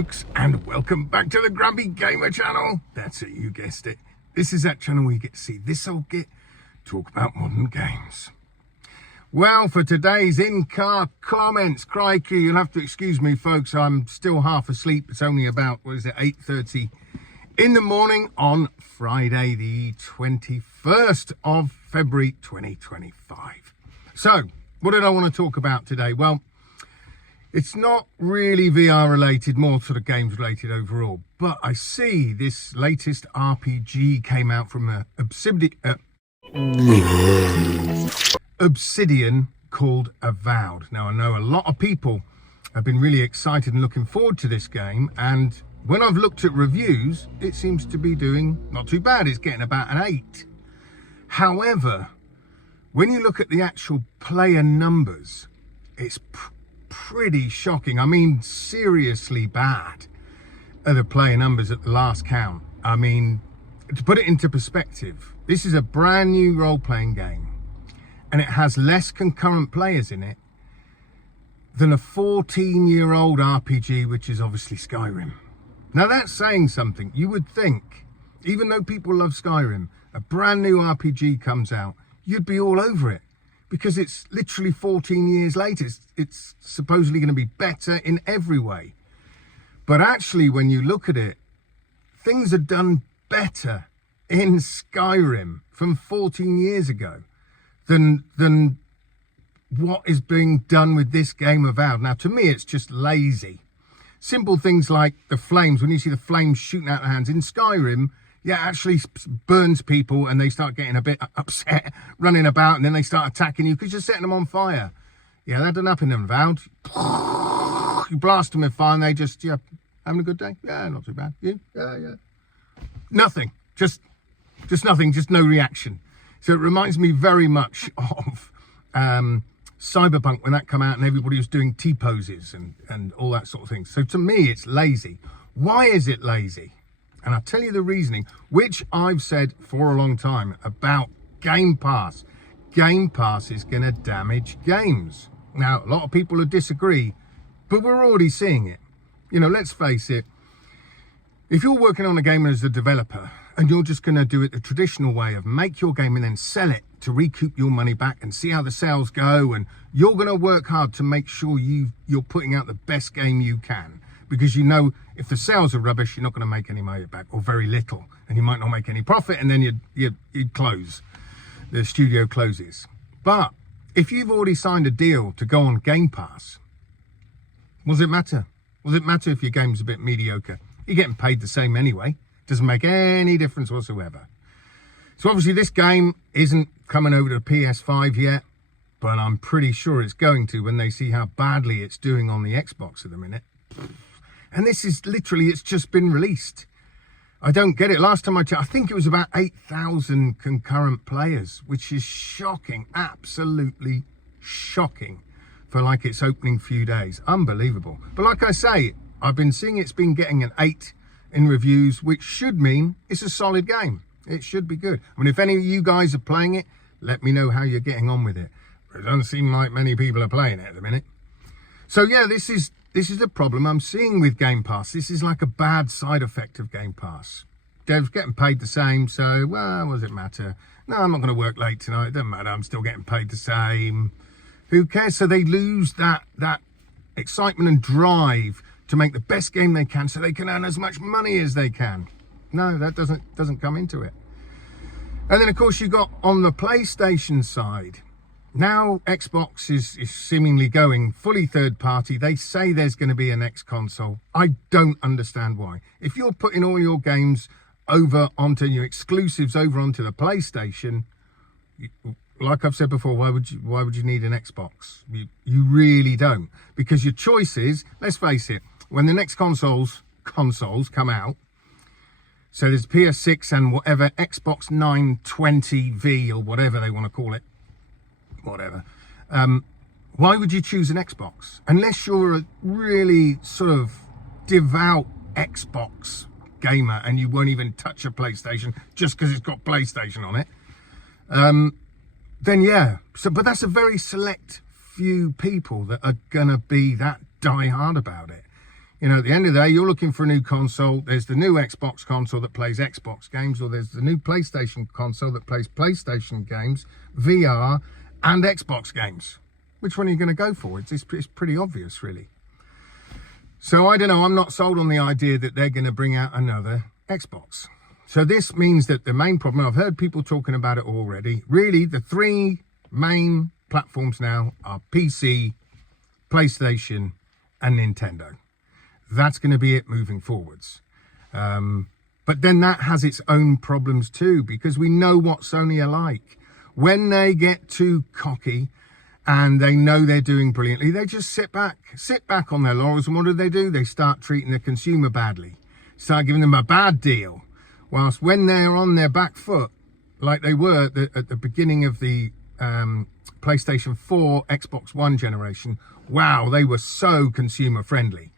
folks, and welcome back to the Grumpy Gamer channel. That's it, you guessed it. This is that channel where you get to see this old git talk about modern games. Well, for today's in-car comments, crikey, you'll have to excuse me, folks. I'm still half asleep. It's only about, 8:30 in the morning on Friday, the 21st of February, 2025. So, what did I want to talk about today? Well, it's not really VR related, more sort of games related overall. But I see this latest RPG came out from Obsidian called Avowed. Now, I know a lot of people have been really excited and looking forward to this game. And when I've looked at reviews, it seems to be doing not too bad. It's getting about an 8. However, when you look at the actual player numbers, it's pretty shocking. I mean, seriously bad are the player numbers at the last count. I mean, to put it into perspective, this is a brand new role-playing game and it has less concurrent players in it than a 14-year-old RPG, which is obviously Skyrim. Now that's saying something. You would think, even though people love Skyrim, a brand new RPG comes out, you'd be all over it. Because it's literally 14 years later. It's supposedly going to be better in every way. But actually, when you look at it, things are done better in Skyrim from 14 years ago than what is being done with this game Avowed. Now, to me, it's just lazy. Simple things like the flames. When you see the flames shooting out their hands in Skyrim, yeah, actually burns people and they start getting a bit upset, running about, and then they start attacking you because you're setting them on fire. Yeah, that doesn't happen in Avowed. You blast them with fire and they just, yeah, having a good day? Yeah, not too bad. You? Yeah. Nothing. Just nothing. Just no reaction. So it reminds me very much of Cyberpunk when that came out and everybody was doing T-poses and all that sort of thing. So to me, it's lazy. Why is it lazy? And I'll tell you the reasoning, which I've said for a long time about Gamepass. Gamepass is going to damage games. Now, a lot of people will disagree, but we're already seeing it. You know, let's face it. If you're working on a game as a developer and you're just going to do it the traditional way of make your game and then sell it to recoup your money back and see how the sales go, and you're going to work hard to make sure you're putting out the best game you can. Because you know, if the sales are rubbish, you're not going to make any money back, or very little, and you might not make any profit, and then you'd close. The studio closes. But if you've already signed a deal to go on Game Pass, what does it matter? What does it matter if your game's a bit mediocre? You're getting paid the same anyway. Doesn't make any difference whatsoever. So obviously this game isn't coming over to PS5 yet, but I'm pretty sure it's going to when they see how badly it's doing on the Xbox at the minute. And this is literally, it's just been released. I don't get it. Last time I checked, I think it was about 8,000 concurrent players, which is shocking, absolutely shocking for like its opening few days. Unbelievable. But like I say, I've been seeing it's been getting an 8 in reviews, which should mean it's a solid game. It should be good. I mean, if any of you guys are playing it, let me know how you're getting on with it. It doesn't seem like many people are playing it at the minute. So yeah, this is the problem I'm seeing with Game Pass. This is like a bad side effect of Game Pass. Dev's getting paid the same, so, well, what does it matter? No, I'm not going to work late tonight. It doesn't matter. I'm still getting paid the same. Who cares? So they lose that excitement and drive to make the best game they can so they can earn as much money as they can. No, that doesn't come into it. And then, of course, you got on the PlayStation side. Now Xbox is seemingly going fully third party. They say there's going to be a next console. I don't understand why. If you're putting all your games over onto your exclusives over onto the PlayStation, like I've said before, why would you need an Xbox? You really don't, because your choices, let's face it, when the next consoles come out, so there's PS6 and whatever Xbox 920V or whatever they want to call it, whatever, why would you choose an Xbox unless you're a really sort of devout Xbox gamer and you won't even touch a PlayStation just because it's got PlayStation on it? Then yeah, but that's a very select few people that are gonna be that die hard about it. You know, at the end of the day, you're looking for a new console. There's the new Xbox console that plays Xbox games, or there's the new PlayStation console that plays PlayStation games, VR, and Xbox games. Which one are you going to go for? It's pretty obvious, really. So I don't know. I'm not sold on the idea that they're going to bring out another Xbox. So this means that the main problem, I've heard people talking about it already, really the three main platforms now are PC, PlayStation, and Nintendo. That's going to be it moving forwards. But then that has its own problems too, because we know what Sony are like. When they get too cocky and they know they're doing brilliantly, they just sit back on their laurels. And what do? They start treating the consumer badly, start giving them a bad deal. Whilst when they're on their back foot, like they were at the beginning of the PlayStation 4, Xbox One generation, wow, they were so consumer friendly.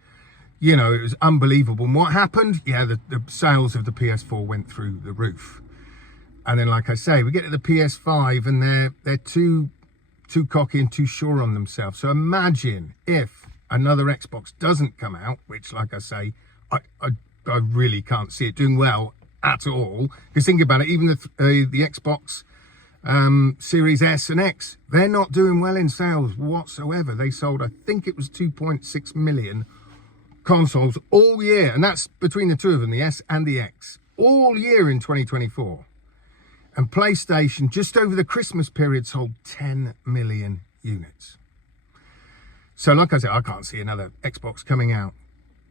You know, it was unbelievable. And what happened? Yeah, the sales of the PS4 went through the roof. And then, like I say, we get to the PS5 and they're too cocky and too sure on themselves. So imagine if another Xbox doesn't come out, which, like I say, I really can't see it doing well at all. Because think about it, even the Xbox Series S and X, they're not doing well in sales whatsoever. They sold, I think it was 2.6 million consoles all year, and that's between the two of them, the S and the X, all year in 2024. And PlayStation, just over the Christmas period, sold 10 million units. So like I said, I can't see another Xbox coming out,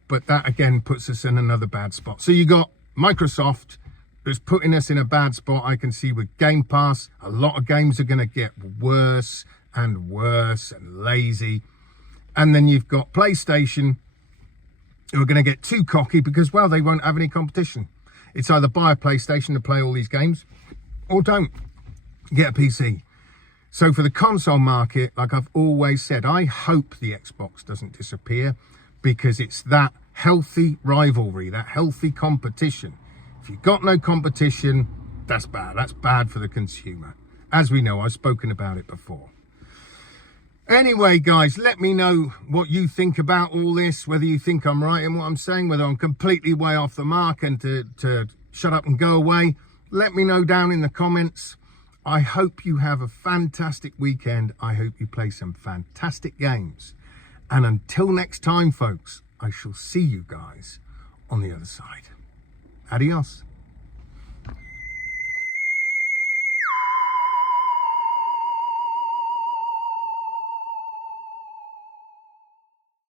but that again puts us in another bad spot. So you got Microsoft, who's putting us in a bad spot. I can see with Game Pass, a lot of games are going to get worse and worse and lazy. And then you've got PlayStation, who are going to get too cocky because, well, they won't have any competition. It's either buy a PlayStation to play all these games or don't get a PC. So for the console market, like I've always said, I hope the Xbox doesn't disappear, because it's that healthy rivalry, that healthy competition. If you've got no competition, that's bad. That's bad for the consumer. As we know, I've spoken about it before. Anyway, guys, let me know what you think about all this, whether you think I'm right in what I'm saying, whether I'm completely way off the mark and to shut up and go away. Let me know down in the comments. I hope you have a fantastic weekend. I hope you play some fantastic games. And until next time, folks, I shall see you guys on the other side. Adios.